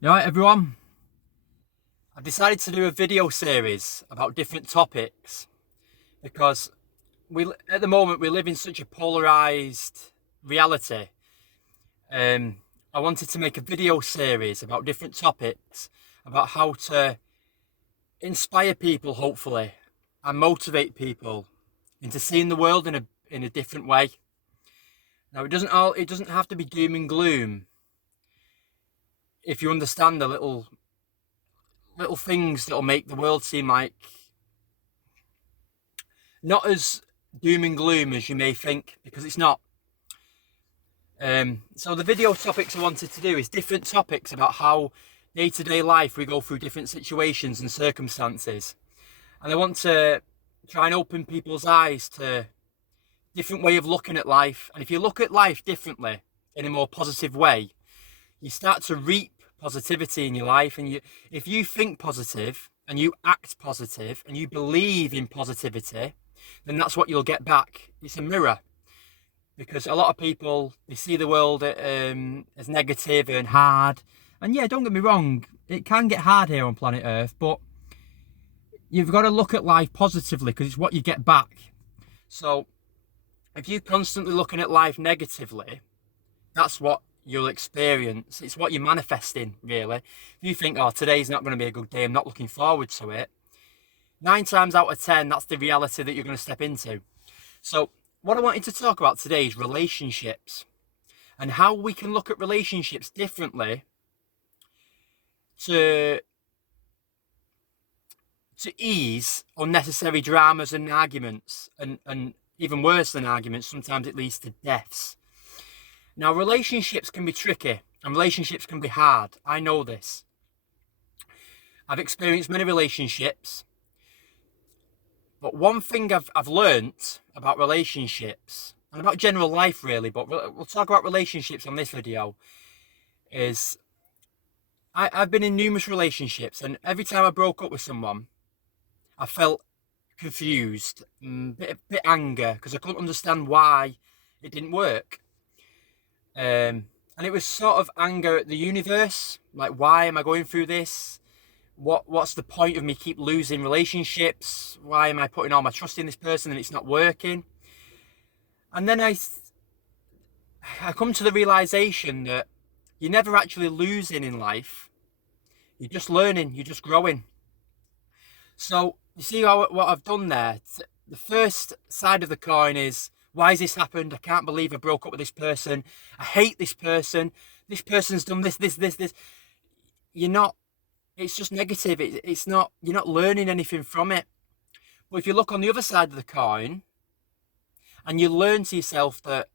Right, everyone. I've decided to do a video series about different topics because at the moment, we live in such a polarised reality. I wanted to make a video series about different topics, about how to inspire people, hopefully, and motivate people into seeing the world in a different way. Now, it doesn't have to be doom and gloom if you understand the little things that'll make the world seem like not as doom and gloom as you may think, because it's not. So the video topics I wanted to do is different topics about how day-to-day life we go through different situations and circumstances. And I want to try and open people's eyes to different way of looking at life. And if you look at life differently, in a more positive way, you start to reap positivity in your life. And if you think positive and you act positive and you believe in positivity, then that's what you'll get back. It's a mirror, because a lot of people, they see the world as negative and hard. And yeah, don't get me wrong, it can get hard here on planet Earth, but you've got to look at life positively because it's what you get back. So if you're constantly looking at life negatively, that's what you'll experience. It's what you're manifesting, really. If you think, oh, today's not going to be a good day, I'm not looking forward to it, 9 times out of 10, that's the reality that you're going to step into. So what I wanted to talk about today is relationships and how we can look at relationships differently to ease unnecessary dramas and arguments, and even worse than arguments, sometimes it leads to deaths. Now, relationships can be tricky and relationships can be hard. I know this. I've experienced many relationships, but one thing I've learnt about relationships and about general life, really, but we'll talk about relationships on this video, is I've been in numerous relationships, and every time I broke up with someone, I felt confused, bit anger, because I couldn't understand why it didn't work. And it was sort of anger at the universe, like, why am I going through this? What's the point of me keep losing relationships? Why am I putting all my trust in this person and it's not working? And then I come to the realization that you're never actually losing in life. You're just learning, you're just growing. So you see what I've done there? The first side of the coin is, why has this happened? I can't believe I broke up with this person. I hate this person. This person's done this. You're not, it's just negative. It's not, you're not learning anything from it. But if you look on the other side of the coin and you learn to yourself that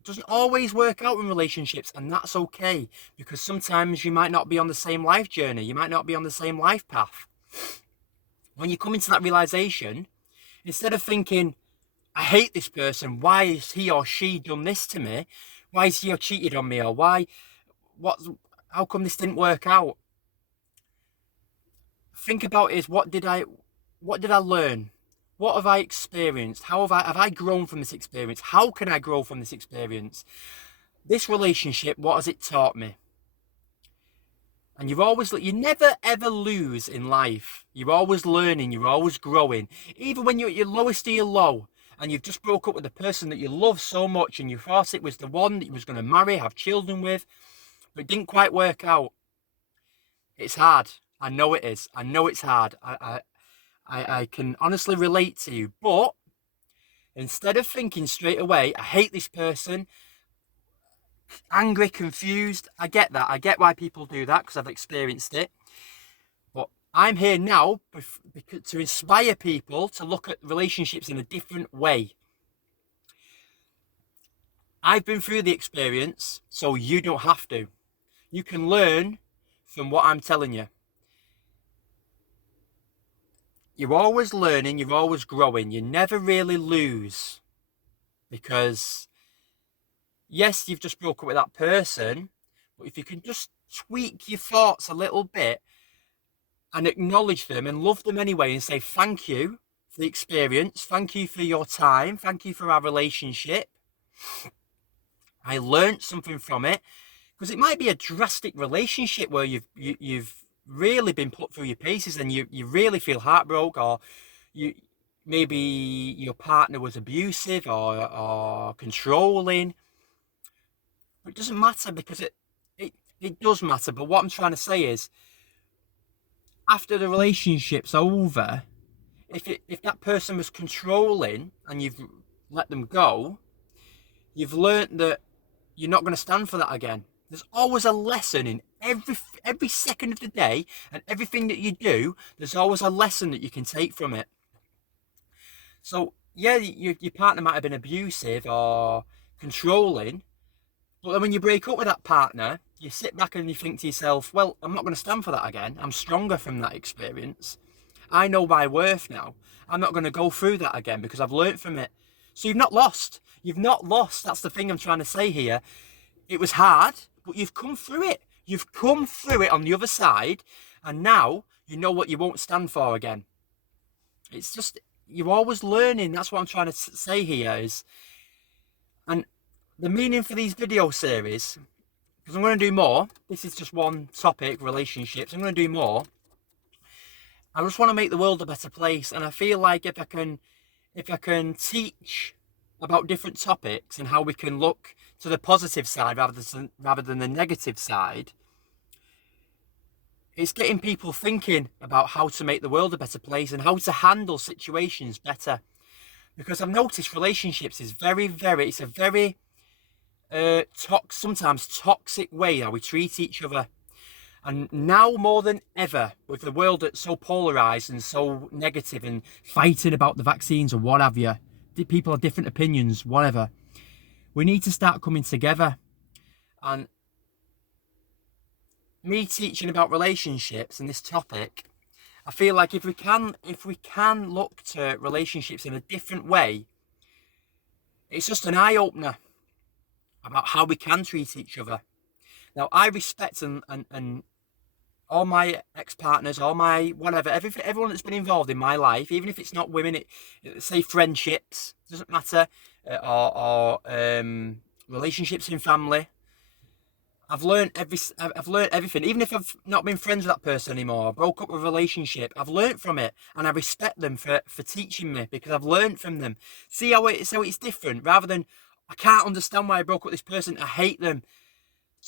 it doesn't always work out in relationships, and that's okay, because sometimes you might not be on the same life journey. You might not be on the same life path. When you come into that realization, instead of thinking, I hate this person, why has he or she done this to me? Why has he or cheated on me? Or how come this didn't work out? Think about it as, what did I learn? What have I experienced? How have I grown from this experience? How can I grow from this experience? This relationship, what has it taught me? And you never ever lose in life. You're always learning, you're always growing. Even when you're at your lowest of your low and you've just broke up with the person that you love so much and you thought it was the one that you was going to marry, have children with, but it didn't quite work out. It's hard. I know it is. I know it's hard. I can honestly relate to you. But instead of thinking straight away, I hate this person, angry, confused, I get that. I get why people do that because I've experienced it. But I'm here now to inspire people to look at relationships in a different way. I've been through the experience, so you don't have to. You can learn from what I'm telling you. You're always learning, you're always growing. You never really lose, because yes, you've just broke up with that person, but if you can just tweak your thoughts a little bit and acknowledge them and love them anyway and say thank you for the experience, thank you for your time, thank you for our relationship, I learned something from it, Because it might be a drastic relationship where you've really been put through your paces and you really feel heartbroken, or you maybe your partner was abusive or controlling. But it doesn't matter, because it does matter. But what I'm trying to say is, after the relationship's over, if that person was controlling and you've let them go, you've learnt that you're not going to stand for that again. There's always a lesson in every second of the day, and everything that you do, there's always a lesson that you can take from it. So yeah, your partner might have been abusive or controlling, but then when you break up with that partner, you sit back and you think to yourself, well, I'm not going to stand for that again. I'm stronger from that experience. I know my worth now. I'm not going to go through that again because I've learnt from it. So you've not lost. You've not lost. That's the thing I'm trying to say here. It was hard, but you've come through it. You've come through it on the other side, and now you know what you won't stand for again. It's just, you're always learning. That's what I'm trying to say here is, and the meaning for these video series, because I'm going to do more. This is just one topic, relationships. I'm going to do more. I just want to make the world a better place, and I feel like if I can teach about different topics and how we can look to the positive side rather than the negative side, it's getting people thinking about how to make the world a better place and how to handle situations better. Because I've noticed relationships is it's a very sometimes toxic way how we treat each other. And now more than ever, with the world that's so polarised and so negative and fighting about the vaccines or what have you, people have different opinions, whatever, we need to start coming together. And me teaching about relationships and this topic, I feel like if we can look to relationships in a different way, it's just an eye-opener about how we can treat each other. Now, I respect and all my ex-partners, all my whatever, everyone that's been involved in my life, even if it's not women, say friendships, doesn't matter, or relationships in family. I've learned everything. Even if I've not been friends with that person anymore, broke up with a relationship, I've learned from it, and I respect them for teaching me, because I've learned from them. See how it's different, rather than I can't understand why I broke up with this person, I hate them,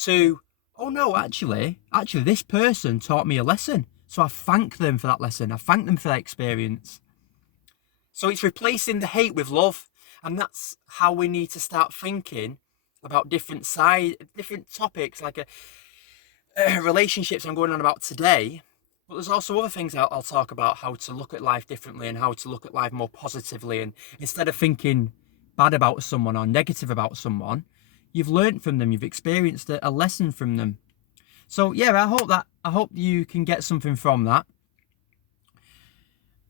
to, oh no, actually this person taught me a lesson, so I thank them for that lesson. I thank them for that experience. So it's replacing the hate with love, and that's how we need to start thinking about different topics, like relationships I'm going on about today. But there's also other things I'll talk about, how to look at life differently and how to look at life more positively, and instead of thinking bad about someone or negative about someone, you've learned from them, you've experienced a lesson from them. So yeah, I hope you can get something from that.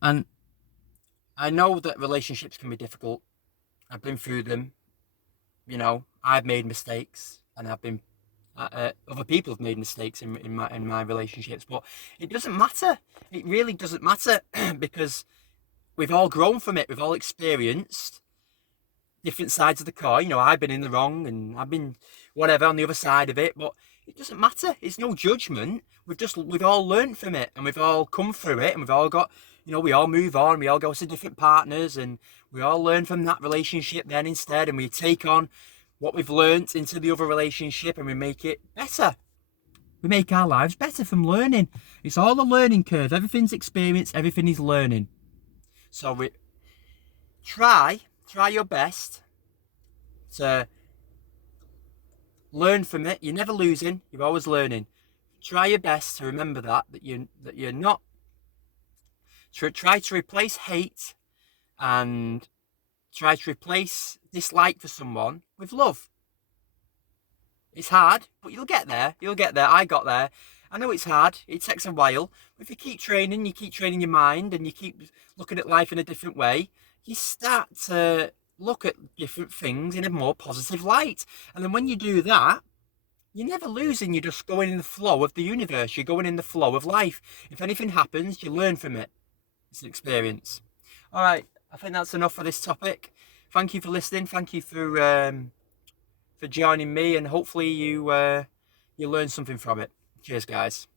And I know that relationships can be difficult. I've been through them. You know, I've made mistakes, and I've been other people have made mistakes in my relationships, but it doesn't matter. It really doesn't matter because we've all grown from it. We've all experienced different sides of the coin. You know, I've been in the wrong and I've been whatever on the other side of it, but it doesn't matter. It's no judgment. We've all learned from it, and we've all come through it, and we've all got, you know, we all move on, we all go to different partners, and we all learn from that relationship then instead, and we take on what we've learnt into the other relationship and we make it better. We make our lives better from learning. It's all a learning curve. Everything's experience, everything is learning. So try your best to learn from it. You're never losing, you're always learning. Try your best to remember that you're not. Try to replace hate and try to replace dislike for someone with love. It's hard, but you'll get there. I got there. I know it's hard. It takes a while. But if you keep training your mind, and you keep looking at life in a different way, you start to look at different things in a more positive light. And then when you do that, you're never losing. You're just going in the flow of the universe. You're going in the flow of life. If anything happens, you learn from it. It's an experience. All right. I think that's enough for this topic. Thank you for listening. Thank you for joining me, and hopefully you you learn something from it. Cheers, guys.